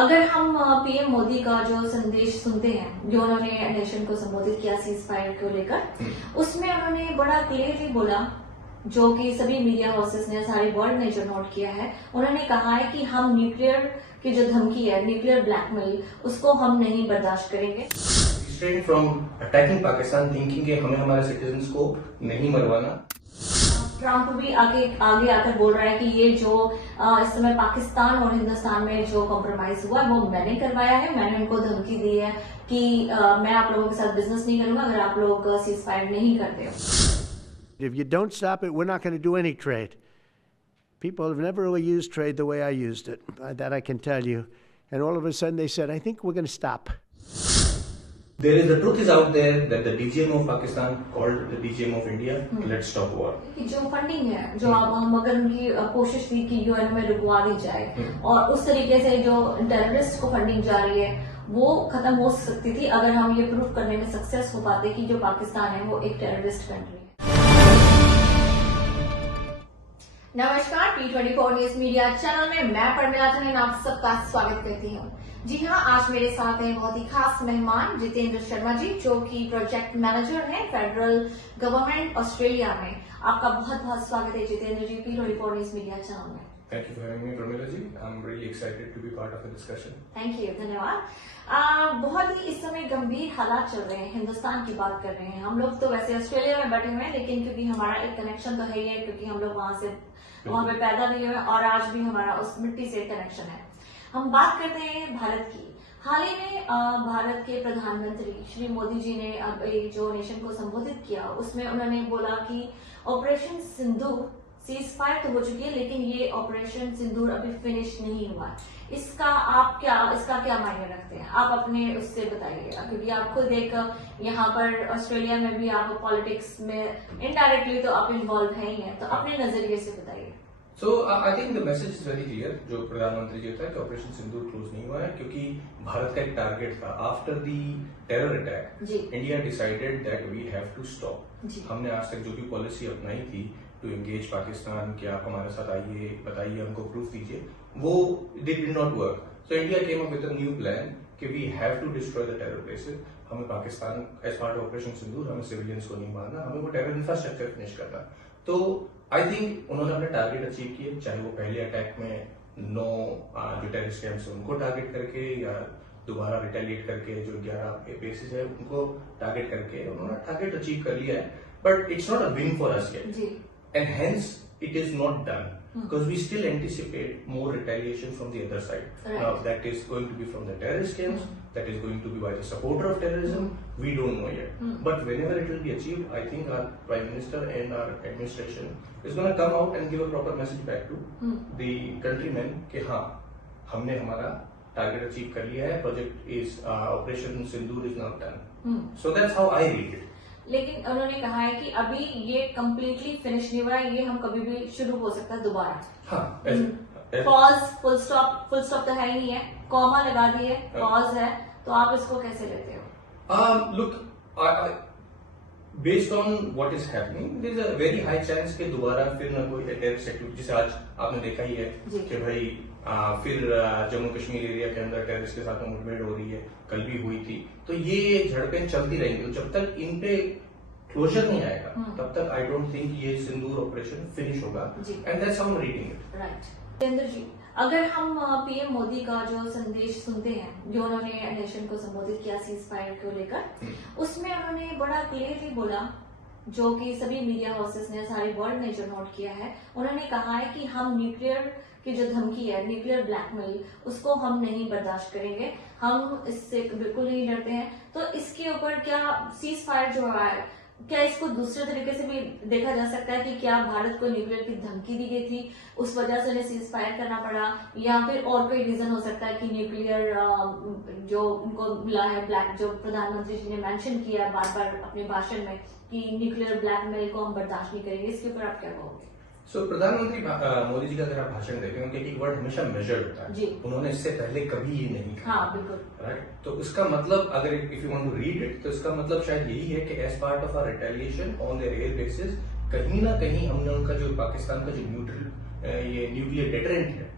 अगर हम पीएम मोदी का जो संदेश सुनते हैं, जो उन्होंने नेशन को संबोधित किया सीज फायर को लेकर, उसमें उन्होंने बड़ा क्लियरली बोला, जो कि सभी मीडिया हाउसेस ने, सारे वर्ल्ड ने जो नोट किया है, उन्होंने कहा है कि हम न्यूक्लियर की जो धमकी है, न्यूक्लियर ब्लैकमेल, उसको हम नहीं बर्दाश्त करेंगे। फ्रॉम अटैकिंग पाकिस्तान थिंकिंग कि हमें हमारे सिटीजन्स को नहीं मरवाना। ट्रंप भी आगे आकर बोल रहा है कि ये जो इस समय पाकिस्तान और हिंदुस्तान में जो कॉम्प्रोमाइज हुआ है वो मैंने करवाया है, मैंने उनको धमकी दी है कि मैं आप लोगों के साथ बिजनेस नहीं करूंगा अगर आप लोग सीज फायर नहीं करते हो। If you don't stop it, we're not going to do any trade. People have never really used trade the way I used it. That I can tell you. And all of a sudden they said, I think we're going to stop. The truth is out there that the DGM of Pakistan called the DGM of India, let's stop war. जो funding है, जो हम अगर उनकी कोशिश थी कि UN में रुकवा दी जाए और उस तरीके से जो टेररिस्ट को फंडिंग जा रही है वो खत्म हो सकती थी अगर हम ये प्रूफ करने में सक्सेस हो पाते कि जो पाकिस्तान है वो एक टेररिस्ट कंट्री है। नमस्कार, P24 न्यूज मीडिया चैनल में मैं परमिला जैन आप सबका स्वागत करती हूँ। जी हाँ, आज मेरे साथ हैं बहुत ही खास मेहमान जितेंद्र शर्मा जी, जो कि प्रोजेक्ट मैनेजर हैं फेडरल गवर्नमेंट ऑस्ट्रेलिया में। आपका बहुत बहुत स्वागत है जितेंद्र जी P24 न्यूज मीडिया चैनल में। Thank you for having me, Pramila ji. I'm really excited to be part of the discussion. Thank you, धन्यवाद। बहुत ही इस समय गंभीर हालात चल रहे हैं, हिंदुस्तान की बात कर रहे हैं। हम लोग तो वैसे ऑस्ट्रेलिया में बैठे हुए हैं, लेकिन क्योंकि हमारा एक कनेक्शन तो है ही है, क्योंकि हम लोग वहां पे पैदा भी हुए और आज भी हमारा उस मिट्टी से कनेक्शन है। हम बात करते हैं भारत की। हाल ही में भारत के प्रधानमंत्री श्री मोदी जी ने अब जो नेशन को संबोधित किया, उसमें उन्होंने बोला कि ऑपरेशन सिंदूर सीज फायर तो हो चुकी है, लेकिन ये ऑपरेशन सिंदूर अभी फिनिश नहीं हुआ। इसका क्या मायने रखते हैं? आप अपने उससे बताइएगा, क्योंकि आप खुद एक यहाँ पर ऑस्ट्रेलिया में भी आप पॉलिटिक्स में इनडायरेक्टली तो आप इन्वॉल्व हैं ही हैं, तो अपने नजरिए से बताइए। So I think the message is very clear, जो प्रधानमंत्री जी था कि ऑपरेशन सिंदूर क्लोज नहीं हुआ है, क्योंकि भारत का एक टारगेट था after the terror attack, India decided that we have to stop. हमने आज तक जो भी पॉलिसी अपनाई थी टू एंगेज पाकिस्तान, कि आप हमारे साथ आइए, बताइए, हमको प्रूफ दीजिए, वो did not work. So India came up with a new plan कि we have to destroy the terror bases. हमें Pakistan as part of operation Sindoor, हमें सिविलियंस को नहीं मारना, हमें वो टेरर इंफ्रास्ट्रक्चर फिनिश करना। तो आई थिंक उन्होंने अपने टारगेट अचीव किए, चाहे वो पहले अटैक में 9 जो टेररिस्ट कैंप्स है उनको टारगेट करके, या दोबारा रिटेलिएट करके जो 11 बेसिस है उनको टारगेट करके उन्होंने टारगेट अचीव कर लिया है। But it's not a win for us yet, and hence it is not done, because we still anticipate more retaliation from the other side. Now that is going to be from the terrorist camps, that is going to be by the supporter of terrorism, we don't know yet. But whenever it will be achieved, I think our Prime Minister and our administration is going to come out and give a proper message back to the countrymen कि हाँ, हमने हमारा target achieve कर लिया है, project is Operation Sindoor is now done. So that's how I read it. लेकिन उन्होंने कहा है कि अभी ये कम्प्लीटली फिनिश नहीं हुआ है, ये हम कभी भी शुरू हो सकता है दोबारा। हाँ, पॉज, फुल स्टॉप तो है ही नहीं है, कॉमा लगा दिए, पॉज है, तो आप इसको कैसे लेते हो? Look, based on what is happening, there is a very high chance कि दोबारा फिर ना कोई टेररिस्ट एक्टिविटी, जैसे आज आपने देखा ही है कि भाई फिर जम्मू कश्मीर एरिया के अंदर टेररिस्ट के साथ मुठभेड़ हो रही है, कल भी हुई थी। तो ये झड़पें चलती रहेंगी, तो जब तक इन पे क्लोजर नहीं आएगा तब तक आई डोंट थिंक ये सिंदूर ऑपरेशन फिनिश होगा, and that's how I am reading it. Right Jitendra ji, अगर हम पीएम मोदी का जो संदेश सुनते हैं, जो उन्होंने नेशन को संबोधित किया सीज फायर को लेकर, उसमें उन्होंने बड़ा क्लियरली बोला, जो कि सभी मीडिया हाउसेस ने, सारे वर्ल्ड ने जो नोट किया है, उन्होंने कहा है कि हम न्यूक्लियर की जो धमकी है, न्यूक्लियर ब्लैकमेल, उसको हम नहीं बर्दाश्त करेंगे, हम इससे बिल्कुल नहीं डरते हैं। तो इसके ऊपर क्या सीज फायर जो है, क्या इसको दूसरे तरीके से भी देखा जा सकता है कि क्या भारत को न्यूक्लियर की धमकी दी गई थी, उस वजह से उन्हें सीज फायर करना पड़ा, या फिर और कोई रीजन हो सकता है कि न्यूक्लियर जो उनको मिला है, ब्लैक, जो प्रधानमंत्री जी ने मेंशन किया है बार बार अपने भाषण में कि न्यूक्लियर ब्लैकमेल को हम बर्दाश्त नहीं करेंगे, इसके ऊपर आप क्या कहोगे? सो प्रधानमंत्री मोदी जी का अगर आप भाषण देखें, उनके एक वर्ड हमेशा मेजर्ड होता है, उन्होंने इससे पहले कभी ये नहीं कहा। हाँ, बिल्कुल राइट। तो इसका मतलब, अगर if you want to read it, तो इसका मतलब शायद यही है कि as part of our retaliation on their air bases, कहीं ना कहीं हमने उनका जो पाकिस्तान का जो न्यूक्लियर डेटरेंट है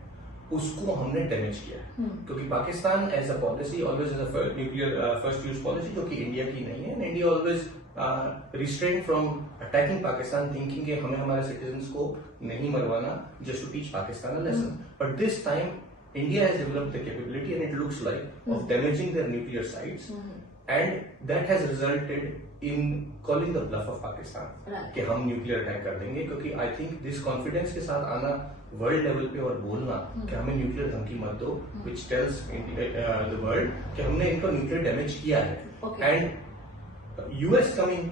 उसको हमने डैमेज किया है, क्योंकि Pakistan as a policy always has a nuclear first use policy, जो कि इंडिया की नहीं है, India always restrain from attacking Pakistan, thinking कि हमें हमारे सिटीजन्स को नहीं मरवाना, just to teach Pakistan a lesson. But this time India has developed the capability, and it looks like of damaging their nuclear sites, and that has resulted in calling the bluff of Pakistan कि हम nuclear attack कर देंगे. क्योंकि I think this confidence के साथ आना world level पे और बोलना कि हमें न्यूक्लियर धमकी मत दो, which tells द वर्ल्ड कि हमने इनको न्यूक्लियर डैमेज किया है. And US coming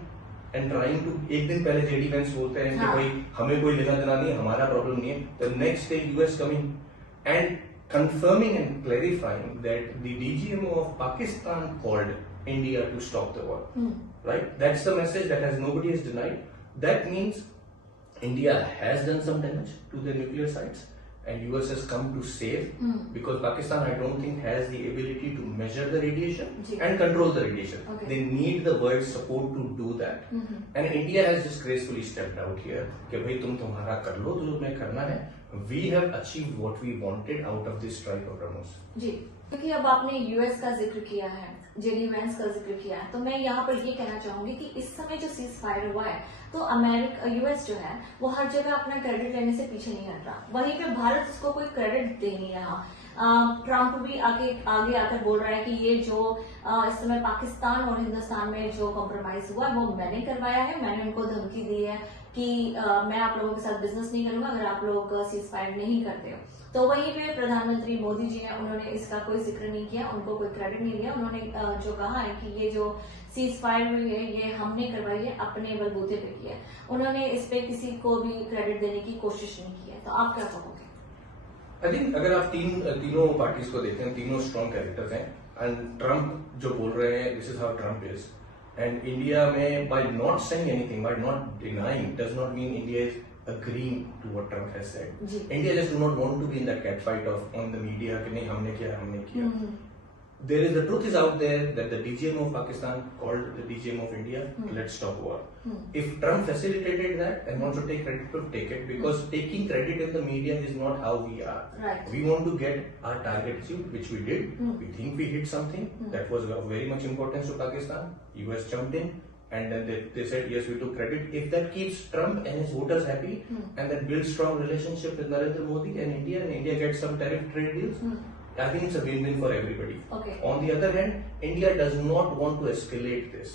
and trying to, एक दिन पहले जेडी वेंस बोलते हैं कि भाई हमें कोई लेना देना नहीं, हमारा प्रॉब्लम नहीं है. The next day US coming and confirming and clarifying that the DGMO of Pakistan called India to stop the war. Right? That's the message that nobody has denied. That means India has done some damage to the nuclear sites, and US has come to save, because Pakistan, I don't think, has the ability to measure the radiation and control the radiation. They need the world's support to do that. And India has just gracefully stepped out here कि भाई तुम तुम्हारा कर लो जो तुम्हें करना है. We have achieved what we wanted out of this strike of BrahMos. जी, क्योंकि अब आपने यूएस का जिक्र किया है, जेडी वेंस का जिक्र किया है, तो मैं यहाँ पर ये कहना चाहूंगी कि इस समय जो सीज फायर हुआ है, तो अमेरिका, यूएस जो है वो हर जगह अपना क्रेडिट लेने से पीछे नहीं हट रहा. वहीं पे भारत उसको कोई क्रेडिट दे नहीं रहा. ट्रंप भी आगे आकर बोल रहा है कि ये जो इस समय पाकिस्तान और हिंदुस्तान में जो कॉम्प्रोमाइज हुआ है वो मैंने करवाया है, मैंने उनको धमकी दी है कि मैं आप लोगों के साथ बिजनेस नहीं करूंगा अगर आप लोग सीज फायर नहीं करते हो. तो वहीं पे प्रधानमंत्री मोदी जी हैं, उन्होंने इसका कोई जिक्र नहीं किया, उनको कोई क्रेडिट नहीं दिया. उन्होंने जो कहा है कि ये जो सीज फायर हुई है ये हमने करवाई है, अपने बलबूते पे की है. उन्होंने इस पे किसी को भी क्रेडिट देने की कोशिश नहीं की है. तो आप क्या कहोगे? आई थिंक अगर आप तीनों पार्टीज को देखते हैं, तीनों स्ट्रॉन्ग कैरेक्टर्स हैं. एंड ट्रम्प जो बोल रहे हैं, this is how Trump is. And India में by not saying anything, by not denying, does not mean India is agreeing to what Trump has said. India just do not want to be in that catfight of on the media कि नहीं हमने किया. There is, the truth is out there that the DGMO of Pakistan called the DGMO of India, let's stop war. If Trump facilitated that and wants to take credit, to take it, because taking credit in the media is not how we are. Right. We want to get our target achieved, which we did. We think we hit something that was of very much importance to Pakistan. US jumped in. And then they said, yes, we took credit. If that keeps Trump and his voters happy, and that builds strong relationship with Narendra Modi and India gets some tariff trade deals, I think it's a win-win for everybody. Okay. On the other hand, India does not want to escalate this,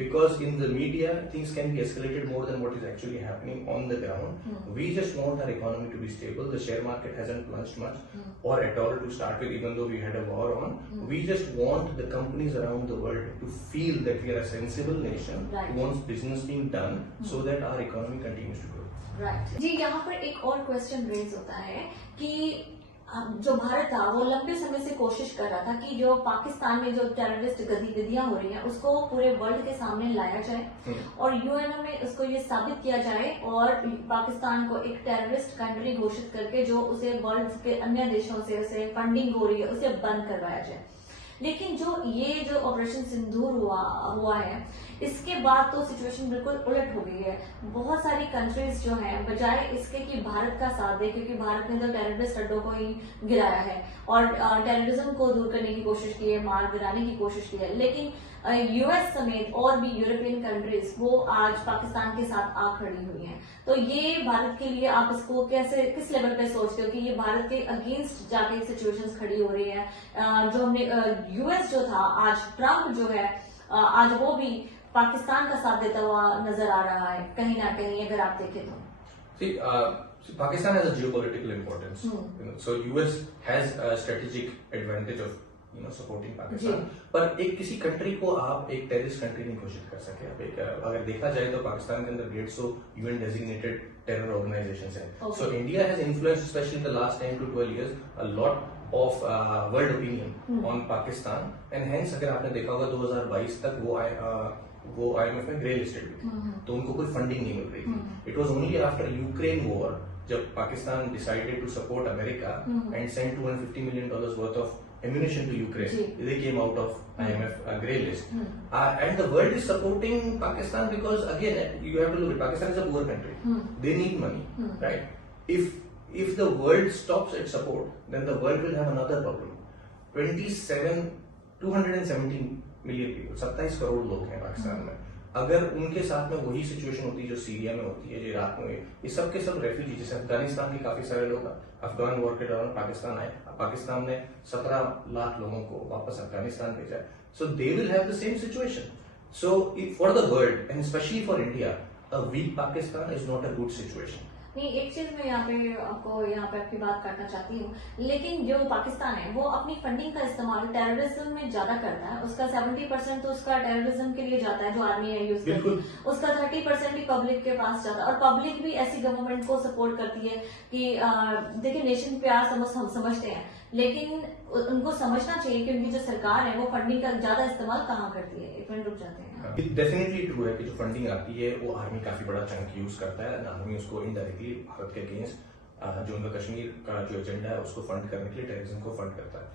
because in the media, things can be escalated more than what is actually happening on the ground. We just want our economy to be stable. The share market hasn't plunged much, or at all to start with, even though we had a war on. We just want the companies around the world to feel that we are a sensible nation who wants business being done so that our economy continues to grow. Right. जी, यहाँ पर एक और question raise होता है कि जो भारत था वो लंबे समय से कोशिश कर रहा था कि जो पाकिस्तान में जो टेररिस्ट गतिविधियां हो रही हैं उसको पूरे वर्ल्ड के सामने लाया जाए और यूएनओ में उसको ये साबित किया जाए और पाकिस्तान को एक टेररिस्ट कंट्री घोषित करके जो उसे वर्ल्ड के अन्य देशों से उसे फंडिंग हो रही है उसे बंद करवाया जाए. लेकिन जो ऑपरेशन सिंदूर हुआ है इसके बाद तो सिचुएशन बिल्कुल उलट हो गई है. बहुत सारी कंट्रीज जो हैं बजाय इसके कि भारत का साथ दे, क्योंकि भारत ने तो टेररिस्ट अड्डों को ही गिराया है और टेररिज्म को दूर करने की कोशिश की है, मार गिराने की कोशिश की है, लेकिन यूएस समेत और भी यूरोपियन कंट्रीज वो आज पाकिस्तान के साथ आ खड़ी हुई हैं. तो ये भारत के लिए आप इसको किस लेवल पे सोचते हो कि ये भारत के अगेंस्ट जाके सिचुएशंस खड़ी हो रही है? जो हमने यूएस जो था, आज ट्रम्प जो है आज वो भी पाकिस्तान का साथ देता हुआ नजर आ रहा है कहीं ना कहीं, अगर आप देखें तो. See, Pakistan has a geopolitical importance. So US has a strategic advantage of supporting Pakistan. पर एक किसी कंट्री को आप एक टेररिस्ट कंट्री नहीं घोषित कर सके. आप एक अगर देखा जाए तो पाकिस्तान के अंदर 150 UN designated terror organizations हैं. So India has influenced, especially in the last 10 to 12 years, a lot of world opinion on Pakistan. And hence अगर आपने देखा होगा 2022 तक वो IMF में ग्रे लिस्टेड हुई थी, तो उनको कोई फंडिंग नहीं मिल रही थी. It was only after Ukraine war जब Pakistan decided to support America and send $250 million worth of ammunition to Ukraine. They came out of IMF grey list. And the world is supporting Pakistan because again you have to look at Pakistan is a poor country. They need money, right? If if the world stops its support, then the world will have another problem. 270 million people, 27 crore लोग हैं पाकिस्तान में. अगर उनके साथ में वही situation होती है जो सीरिया में होती है, जो इराक में, ये सब के सब रेफ्यूजी, जैसे अफगानिस्तान के काफी सारे लोग अफगान वॉर के दौरान पाकिस्तान आए, पाकिस्तान ने 17 लाख लोगों को वापस अफगानिस्तान भेजा. So they will have the same situation. So for the world and specially for India, a weak Pakistan is not a good situation. नहीं, एक चीज मैं यहाँ पे आपकी बात काटना चाहती हूँ, लेकिन जो पाकिस्तान है वो अपनी फंडिंग का इस्तेमाल टेररिज्म में ज्यादा करता है. उसका 70% तो उसका टेररिज्म के लिए जाता है जो आर्मी है यूज करती है, उसका 30% ही पब्लिक के पास जाता है. और पब्लिक भी ऐसी गवर्नमेंट को सपोर्ट करती है कि देखिए नेशन प्यार हम समझते हैं, लेकिन उनको समझना चाहिए कि उनकी जो सरकार है वो फंडिंग का ज्यादा इस्तेमाल कहाँ करती है. एक मिनट रुक जाते हैं. डेफिनेटली ट्रू है कि जो फंडिंग आती है वो आर्मी काफी बड़ा चंक यूज करता है. आर्मी उसको इनडायरेक्टली भारत के अगेंस्ट जो उनका कश्मीर का जो एजेंडा है उसको फंड करने के लिए टेररिज्म को फंड करता है.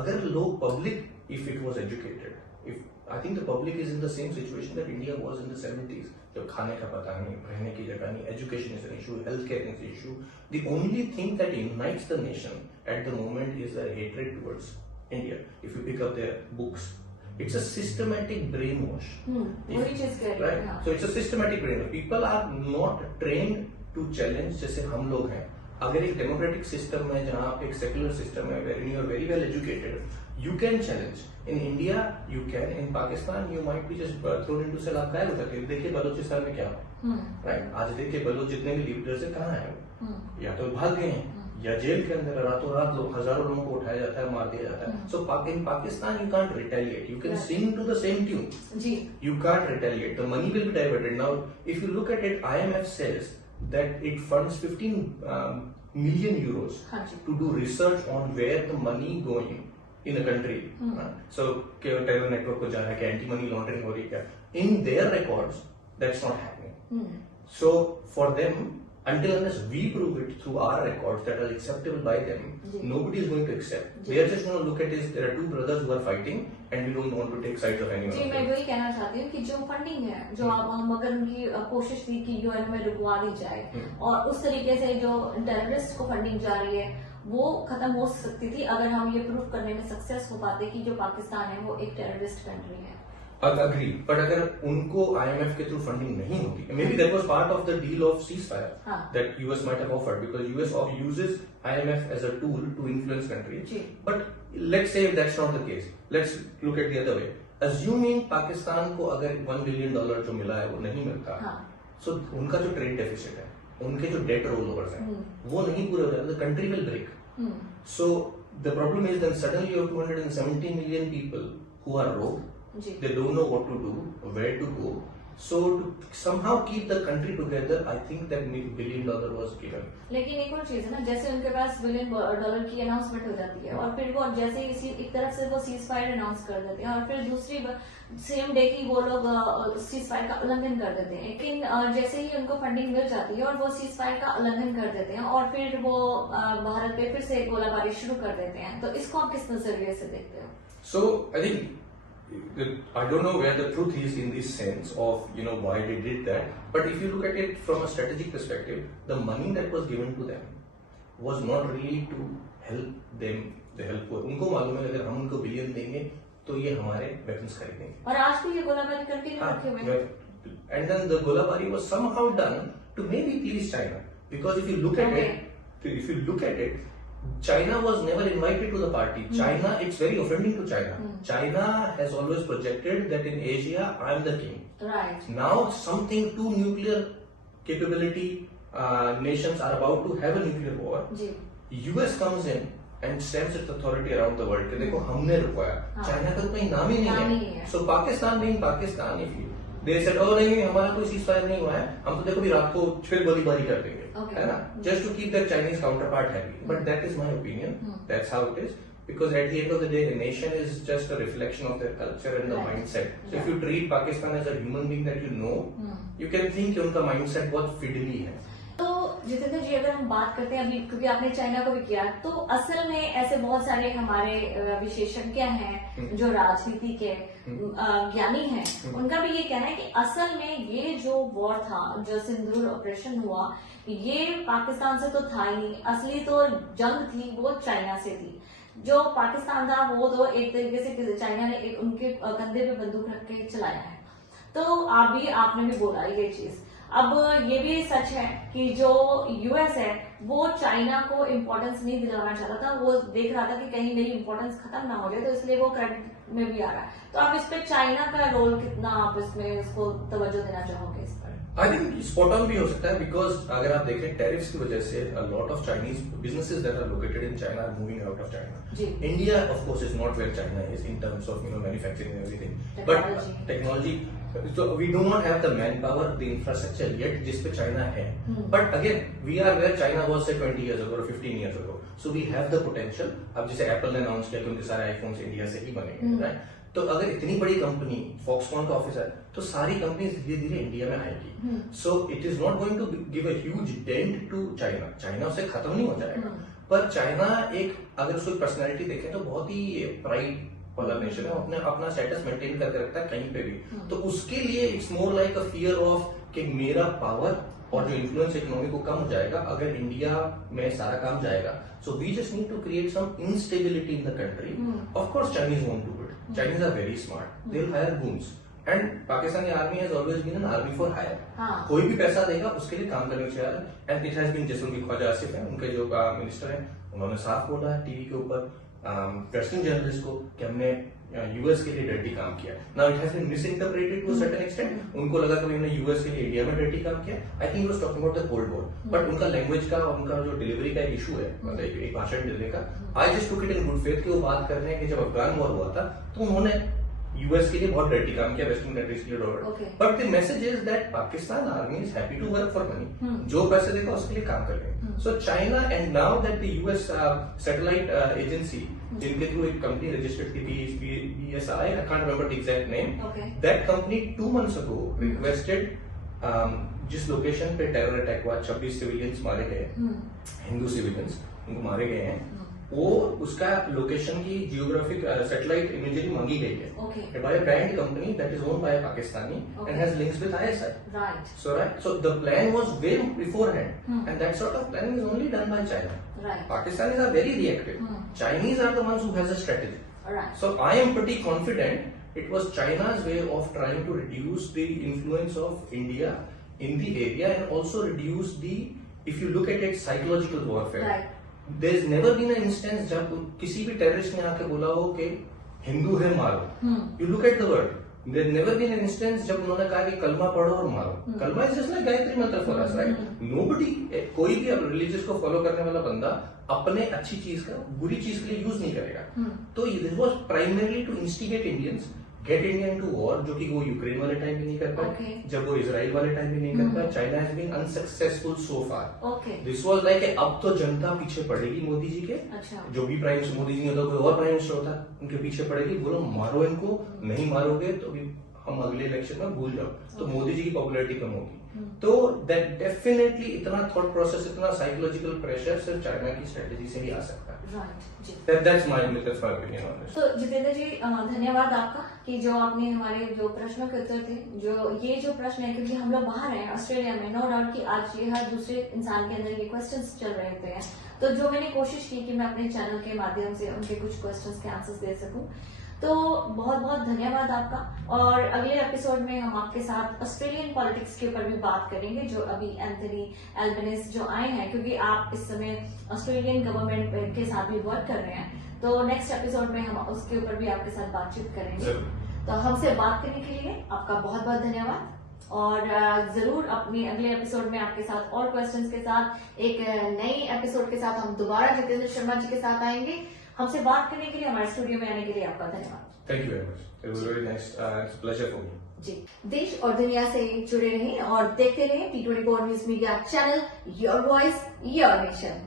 अगर लोग public, if it was educated, if I think the public is in the same situation that India was in the 70s, जब खाने का पता नहीं, रहने की जगह नहीं, education is an issue, health care is an issue. The only thing that unites the nation at the moment is the hatred towards India. If you pick up their books, it's a systematic brainwash. Right? So it's a systematic brainwash. People are not trained to challenge जैसे हम लोग हैं. अगर एक democratic system में, जहाँ एक secular system है, wherein you are very well educated, you can challenge. In India, you can. In Pakistan, you might be just thrown into cell. आप गायब हो सकते हैं. देखिए बलोचिस्तान में क्या हुआ, राइट? आज देखिए बलोच जितने भी लीडर्स है कहाँ है, या तो भाग गए हैं या जेल के अंदर रातों रात हजारों लोगों को उठाया जाता है, मार दिया जाता है. So in Pakistan you can't retaliate. You can sing to the same tune, you can't retaliate. The money will be diverted. Now if you look at it, IMF says that it funds 15 million euros to do research on where the money going in a country. So terror network को जा रहा है, क्या anti money laundering हो रही है क्या? In their records, that's not happening. So for them, until unless we prove it through our records that are acceptable by them, nobody is going to accept. They are just going to look at it. There are two brothers who are fighting, and we don't want to take sides of anyone. जी, मैं वही कहना चाहती हूँ कि जो funding है, जो हम अगर उनकी कोशिश थी कि UN में रुकवा दी जाए, और उस तरीके से जो टेररिस्ट को फंडिंग जा रही है वो खत्म हो सकती थी अगर हम ये प्रूफ करने में सक्सेस हो पाते कि जो पाकिस्तान है वो एक टेररिस्ट कंट्री है. Agree, but अगर उनको IMF के थ्रू फंडिंग नहीं होती, maybe that was part of the deal of ceasefire that US might have offered, because US uses IMF as a tool to influence countries. But let's say that's not the case. Let's look at the other way. Assuming Pakistan को अगर $1 billion जो मिला है वो नहीं मिलता, so उनका जो ट्रेड डेफिसिट है, उनके जो डेट रोल ओवर्स हैं, वो नहीं पूरे हो जाते, the country will break. So the problem is then suddenly you have 270 million people who are rogue. They don't know what to do, where to go. So to somehow keep the country together, I think that $1 billion was given. लेकिन एक और चीज है ना, जैसे उनके पास $1 billion की announcement हो जाती है, और फिर वो जैसे इसी एक तरफ से वो सीज फायर अनाउंस कर देते हैं, और फिर दूसरी सेम डे की वो लोग सीज फायर का उल्लंघन कर देते हैं. लेकिन जैसे ही उनको फंडिंग मिल जाती है और वो सीज फायर का उल्लंघन कर देते हैं, और फिर वो भारत पे फिर से गोलाबारी शुरू कर देते हैं. तो इसको आप किस नजरिए से देखते हो? So I think I don't know where the truth is in this sense of why they did that, but if you look at it from a strategic perspective, the money that was given to them was not really to help them, the help poor. उनको मालूम है अगर हम उनको billion देंगे तो ये हमारे वेपन्स खरीदेंगे. और आज भी ये गोलाबारी कंटिन्यू रखे हुए हैं. And then the गोलाबारी was somehow done to maybe please China, because if you look at it, China was never invited to the party. China, it's very offending to China. China has always projected that in Asia, I am the king. Right. Now, something two nuclear capability nations are about to have a nuclear war. US comes in and stamps its authority around the world. कि देखो हमने रुकवाया. China का तो कोई नाम ही नहीं है. So Pakistan being Pakistan, if you they said, oh नहीं हमारा कोई ceasefire नहीं हुआ है, हम तो देखो भी रात को फिर गोलीबारी कर देंगे, है ना? Just to keep their Chinese counterpart happy. But that is my opinion. That's how it is. Because at the end of the day, a nation is just a reflection of their culture and the mindset. So if you treat Pakistan as a human being that you know, you can think कि उनका mindset बहुत fiddly है. तो जितेंद्र जी, अगर हम बात करते हैं अभी, क्योंकि आपने चाइना को भी किया, तो असल में ऐसे बहुत सारे हमारे विशेषज्ञ हैं जो राजनीति के ज्ञानी हैं, उनका भी ये कहना है कि असल में ये जो वॉर था, जो सिंदूर ऑपरेशन हुआ, ये पाकिस्तान से तो था ही नहीं। असली तो जंग थी वो चाइना से थी। जो पाकिस्तान था वो तो एक तरीके से चाइना ने एक उनके कंधे पे बंदूक रख के चलाया है। तो आपने भी बोला ये चीज। अब ये भी सच है कि जो यूएस है वो चाइना को इम्पोर्टेंस नहीं दिलाना चाहता था। वो देख रहा था कि कहीं मेरी इम्पोर्टेंस खत्म ना हो जाए, तो इसलिए वो क्रेडिट में भी आ रहा है। तो आप इस पे चाइना का रोल कितना आप इसमें उसको तवज्जो देना चाहोगे इस पर? आई थिंक स्पॉट ऑन भी हो सकता है, बिकॉज अगर आप देखें टैरिफ्स की वजह से a lot of Chinese businesses that are located in China are moving out of China. India, of course, is not where China is in terms of manufacturing and everything. Technology. But technology, so we do not have the manpower, the infrastructure yet, जिस पे China है. But again, we are where China was say 20 years ago or 15 years ago. So we have the potential. अब जैसे Apple ने announce किया कि उनके सारे iPhones इंडिया से ही बनेंगे, right? तो अगर इतनी बड़ी कंपनी फॉक्सकॉन का ऑफिस है, तो सारी कंपनी धीरे धीरे इंडिया में आएगी। So it is not going to give a huge dent to China. China उससे खत्म नहीं हो जाएगा, पर चाइना एक अगर उसकी पर्सनैलिटी देखें तो बहुत ही प्राइड वाला नेशन है, अपना स्टेटस मेंटेन करके रखता है कहीं पे भी। तो उसके लिए it's more like a fear of कि मेरा पावर और जो इन्फ्लुएंस इकोनॉमी को कम हो जाएगा अगर इंडिया में सारा काम जाएगा। So we just need to create some instability in the country. Of course Chinese won't do it. Chinese are very smart. They'll hire goons. And Pakistani army has always been an army for hire. कोई भी पैसा देगा उसके लिए काम करने को तैयार है। And it has been, जैसे उनकी ख्वाजा आसिफ है, उनके जो मिनिस्टर हैं, उन्होंने साफ बोला है टीवी के ऊपर वेस्टर्न जर्नलिस्ट को कि हमने यूएस के लिए डर्टी काम किया। Now it has been misinterpreted to a certain extent. उनको लगा कि हमने यूएस के लिए इंडिया में डर्टी काम किया। I think he was talking about the cold war, but उनका लैंग्वेज का, उनका जो डिलीवरी का एक इशू है, मतलब एक भाषण देने का, I just took it in good faith कि वो बात कर रहे हैं कि जब अफगान वॉर हुआ था तो उन्होंने यूएस के लिए बहुत डर्टी काम किया, वेस्टर्न कंट्रीज के लिए। But the message is that Pakistan army is happy to work for money. जो पैसे देगा उसके लिए काम करेंगे। So China, and now that the US satellite agency, जिनके थ्रू एक कंपनी रजिस्टर्ड थी, BSI, I can't remember the exact name. That company 2 months ago requested जिस लोकेशन पे टेरर अटैक हुआ, 26 सिविलियंस मारे गए, हिंदू सिविलियंस उनको मारे गए हैं, वो उसका लोकेशन की जियोग्राफिक सैटेलाइट इमेजरी मांगी गई है by a brand company that is owned by Pakistani and has links with ISI. So the plan was way beforehand, and that sort of planning is only done by China. Pakistanis are very reactive. Chinese are the ones who has a strategy. So I am pretty confident it was China's way of trying to reduce the influence of India in the area, and also reduce the, if you look at it, psychological warfare. There's never been an instance जब किसी भी terrorist ने आके बोला हो कि हिंदू है मारो। You look at the word. There's never been an instance जब उन्होंने कहा कि कलमा पढ़ो और मारो। कलमा इज जस्ट लाइक गायत्री मंत्र फॉर अस, राइट? नोबडी, कोई भी अब रिलीजियस को फॉलो करने वाला बंदा अपने अच्छी चीज का बुरी चीज के लिए यूज नहीं करेगा। तो this was primarily to instigate Indians, get India into war, जो कि वो यूक्रेन वाले टाइम भी नहीं कर पाए, जब वो इजराइल वाले टाइम भी नहीं कर पाए। China has been unsuccessful so far. This was like अब तो जनता पीछे पड़ेगी मोदी जी के। जो भी प्राइम मिनिस्टर, मोदी जी होता, कोई और प्राइम मिनिस्टर होता, उनके पीछे पड़ेगी, बोलो मारो इनको, नहीं मारोगे तो भी हम अगले इलेक्शन में भूल जाओ, तो मोदी जी की पॉपुलैरिटी कम होगी। तो दैट डेफिनेटली इतना थॉट प्रोसेस, इतना साइकोलॉजिकल प्रेशर सिर्फ चाइना की स्ट्रेटेजी से ही आ सकता है। That's my opinion on this. तो जितेंद्र जी, धन्यवाद आपका कि जो आपने हमारे जो प्रश्नों के उत्तर थे, ये जो प्रश्न है, क्योंकि हम लोग बाहर हैं ऑस्ट्रेलिया में, नो डाउट कि आज ये हर दूसरे इंसान के अंदर ये क्वेश्चंस चल रहे होते हैं, तो जो मैंने कोशिश की कि मैं अपने चैनल के माध्यम से उनके कुछ क्वेश्चंस के आंसर्स दे सकूं। तो बहुत बहुत धन्यवाद आपका। और अगले एपिसोड में हम आपके साथ ऑस्ट्रेलियन पॉलिटिक्स के ऊपर भी बात करेंगे, जो अभी एंथनी एल्बनीज़ जो आए हैं, क्योंकि आप इस समय ऑस्ट्रेलियन गवर्नमेंट के साथ भी वर्क कर रहे हैं, तो नेक्स्ट एपिसोड में हम उसके ऊपर भी आपके साथ बातचीत करेंगे। तो हमसे बात करने के लिए आपका बहुत बहुत धन्यवाद, और जरूर अपने अगले एपिसोड में आपके साथ और क्वेश्चंस के साथ, एक नई एपिसोड के साथ हम दोबारा जितेंद्र शर्मा जी के साथ आएंगे। हमसे बात करने के लिए, हमारे स्टूडियो में आने के लिए आपका धन्यवाद। Thank you very much, it was very nice, it's pleasure for me. जी, देश और दुनिया से जुड़े रहें और देखते रहें T24 news media channel, your voice your nation.